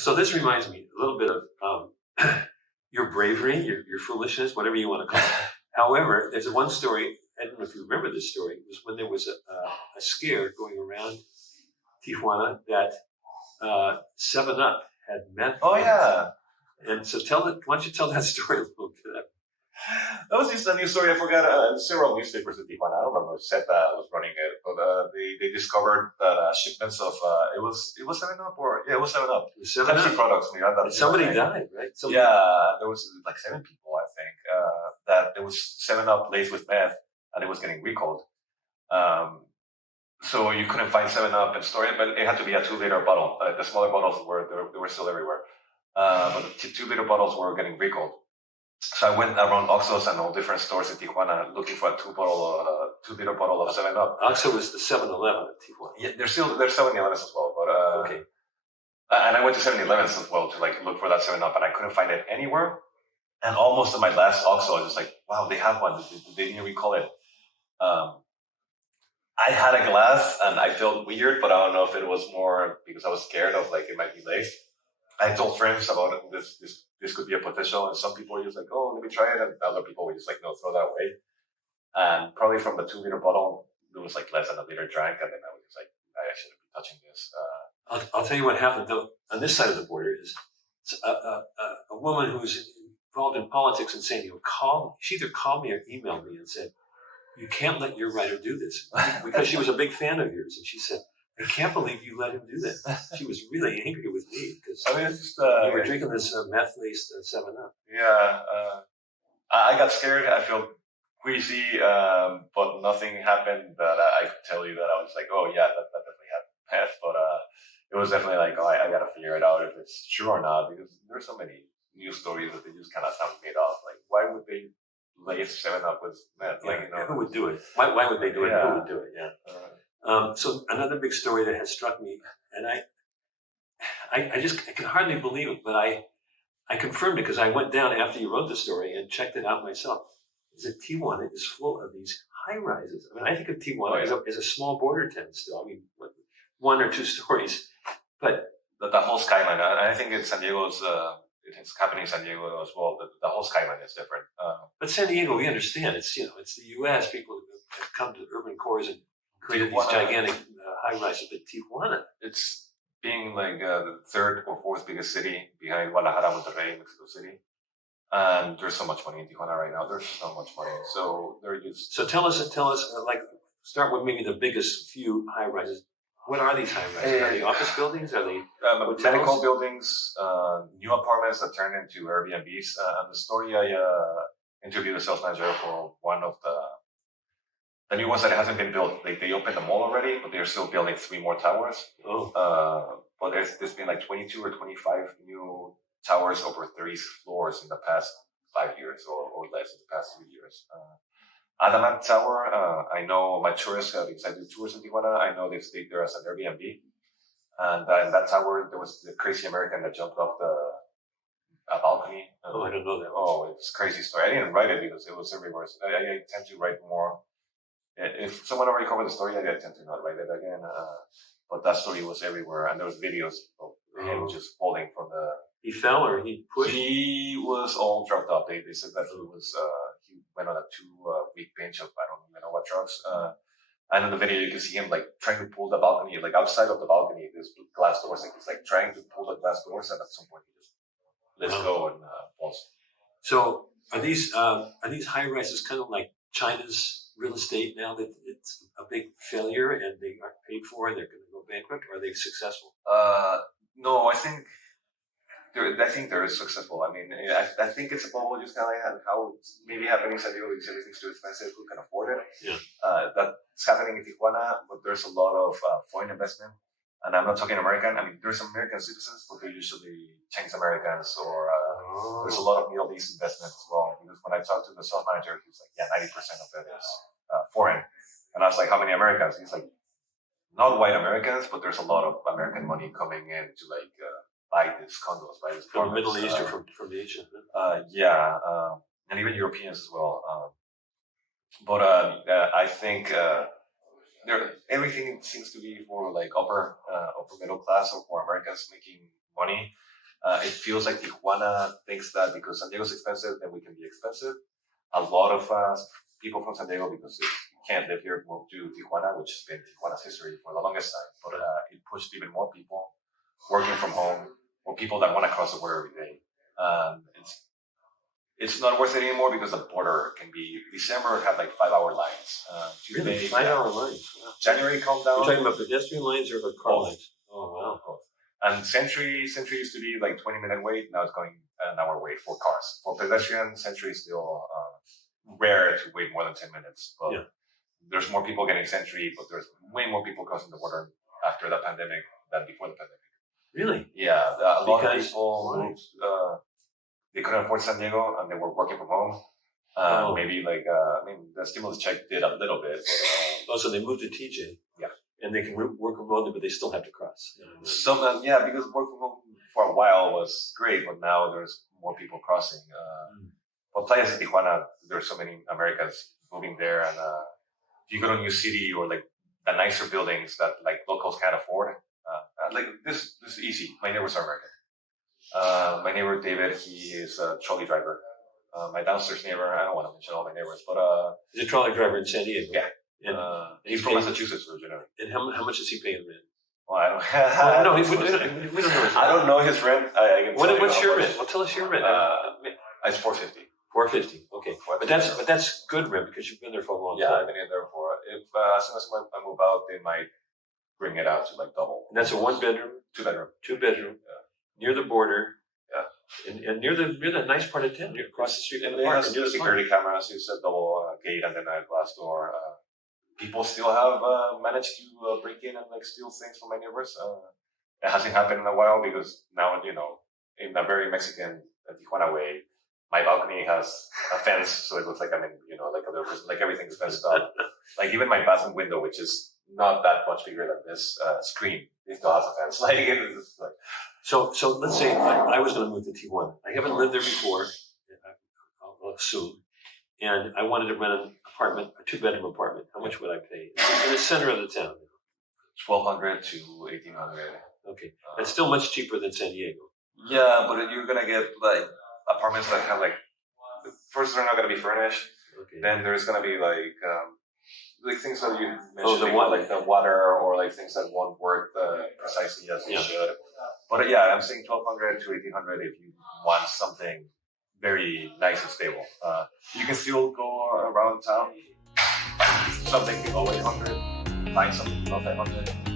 So this reminds me a little bit of your bravery, your foolishness, whatever you want to call it. However, there's one story, I don't know if you remember this story, it was when there was a scare going around Tijuana that 7-Up had meth. Oh, yeah. And so why don't you tell that story a little bit? That was just a news story. I forgot several newspapers in Tijuana. I don't remember who said that was running it, but they discovered that shipments of it was 7-Up or it was 7-Up. Pepsi products. Somebody died, right? There was like 7 people, I think, that there was 7-Up laced with meth, and it was getting recalled. So you couldn't find 7-Up and store it, but it had to be a 2-liter bottle. The smaller bottles were still everywhere, but the 2-liter bottles were getting recalled. So I went around Oxxos and all different stores in Tijuana looking for a 2-liter bottle of 7-Up. Oxxo is the 7-Eleven at Tijuana. Yeah, there's 7-Elevens as well, but okay. And I went to 7-Elevens as well to like look for that 7-Up, and I couldn't find it anywhere. And almost at my last Oxxo, I was just like, wow, they have one. They didn't recall it. I had a glass and I felt weird, but I don't know if it was more because I was scared of like it might be laced. I told friends about it, this could be a potential, and some people were just like, oh, let me try it, and other people were just like, no, throw that away. And probably from the 2-liter bottle, there was like less than a liter drank, and then I was just like, I shouldn't be touching this. I'll tell you what happened though. On this side of the border is a woman who's involved in politics in San Diego she either called me or emailed me and said, you can't let your writer do this, because she was a big fan of yours, and she said, I can't believe you let him do that. She was really angry with me because it's just, you were drinking this meth-laced 7-Up. Yeah, I got scared. I felt queasy, but nothing happened that I could tell you that I was like, oh yeah, that definitely happened. Meth, but it was definitely like, oh, I gotta figure it out if it's true or not, because there's so many news stories that they just kind of sound made up. Like, why would they lace 7-Up with meth? Like, who would do it? Why would they do it? Yeah. Who would do it? Yeah. So another big story that has struck me, and I can hardly believe it, but I confirmed it because I went down after you wrote the story and checked it out myself. Is that Tijuana is full of these high rises. I mean, I think of Tijuana as a small border town still. I mean, 1 or 2 stories, but the whole skyline. I think in San Diego's. It's happening in San Diego as well. The whole skyline is different. But San Diego, we understand. It's it's the U.S. People have come to urban cores and created these gigantic high rises. But Tijuana, it's being like the 3rd or 4th biggest city behind Guadalajara, Monterrey, Mexico City. And there's so much money in Tijuana right now. There's so much money. So they're just. So tell us, like, start with maybe the biggest few high rises. What are these high rises? Are they office buildings? Are they medical buildings? New apartments that turn into Airbnbs. And the story, I interviewed a sales manager for one of the new ones that hasn't been built. They opened the mall already, but they're still building 3 more towers. But there's been like 22 or 25 new towers over 30 floors in the past 5 years or less in the past 2 years. Adamant Tower, I know my tourists, because I do tours in Tijuana, I know they've stayed there as an Airbnb. And in that tower, there was the crazy American that jumped off the balcony. I don't know that. Oh, it's a crazy story. I didn't write it because it was everywhere. I tend to write more. If someone already covered the story, I tend to not write it again. But that story was everywhere, and there was videos of him just falling from the... He fell or he pushed? He was all drugged up. They said that he went on a 2-week binge of I don't even know what drugs. And in the video, you can see him like trying to pull the balcony, like outside of the balcony, there's glass doors, and he's like trying to pull the glass doors, and at some point he just lets go and falls. So are these high rises kind of like China's real estate now, that it's a big failure and they aren't paid for and they're going to go bankrupt? Or are they successful? No, I think they're successful. I mean, I think it's a bubble, just kind of like how it's maybe happening in San Diego because everything's too expensive. Who can afford it? Yeah. That's happening in Tijuana, but there's a lot of foreign investment. And I'm not talking American. I mean, there's some American citizens, but they're usually Chinese Americans or there's a lot of Middle East investment as well. Because when I talked to the sales manager, he was like, yeah, 90% of it is foreign. And I was like, how many Americans? He's like, not white Americans, but there's a lot of American money coming in to like buy these condos, buy these from the Middle East or from Asia. Yeah, and even Europeans as well. But I think everything seems to be for like upper middle class or for Americans making money. It feels like Tijuana thinks that because San Diego's expensive, then we can be expensive. A lot of people from San Diego, because you can't live here, move to Tijuana, which has been Tijuana's history for the longest time. But it pushed even more people working from home, or people that want to cross the border every day. It's not worth it anymore because the border can be. December had like 5-hour lines. Really? 5-hour lines? Wow. January calmed down. You're talking about pedestrian lines or car Both. lines? Oh, wow. Both. And Century used to be like 20-minute wait. Now it's going an hour wait for cars. For pedestrians, Century is still rare to wait more than 10 minutes. But there's more people getting Century, but there's way more people crossing the border after the pandemic than before the pandemic. Really? Yeah. A lot of people moved. They couldn't afford San Diego and they were working from home. Maybe like, the stimulus check did a little bit. But, so they moved to TJ. Yeah. And they can work remotely, but they still have to cross. Because work from home for a while was great, but now there's more people crossing. But Playas in Tijuana, there's so many Americans moving there. And if you go to New City or like the nicer buildings that like locals can't afford, like this is easy. My neighbors are American. My neighbor David, he is a trolley driver. My downstairs neighbor, I don't want to mention all my neighbors, but he's a trolley driver in San Diego. Yeah, and he's from Massachusetts originally. And how much is he paying rent? Well, I don't. We don't know. I don't know his rent. What's your rent? Well, tell us your rent. It's $450. $450. Okay, but that's good rent because you've been there for a long time. Yeah, I've been in there for. If as soon as I move out, they might bring it out to like double. And that's a 1-bedroom, 2-bedroom, 2-bedroom. Near the border, and near the nice part of town, across the street. And they have security cameras. It's a double gate and then a glass door. People still have managed to break in and like steal things from my neighbors. It hasn't happened in a while because now in a very Mexican Tijuana way, my balcony has a fence, so it looks like I'm in like a little person. Like everything's fenced up. Like even my bathroom window, which is not that much bigger than this screen, it still has a fence. Like it's like. So let's say I was going to move to Tijuana. I haven't lived there before, I'll assume, and I wanted to rent an apartment, a 2-bedroom apartment. How much would I pay in the center of the town? $1,200 to $1,800. Okay, that's still much cheaper than San Diego. Yeah, but you're gonna get like apartments that have like first they're not gonna be furnished. Okay. Then there's gonna be like things that you mentioned, like the water or like things that won't work precisely as they should. But I'm saying $1,200 to $1,800 if you want something very nice and stable. You can still go around town, find something below $800, find something below $500.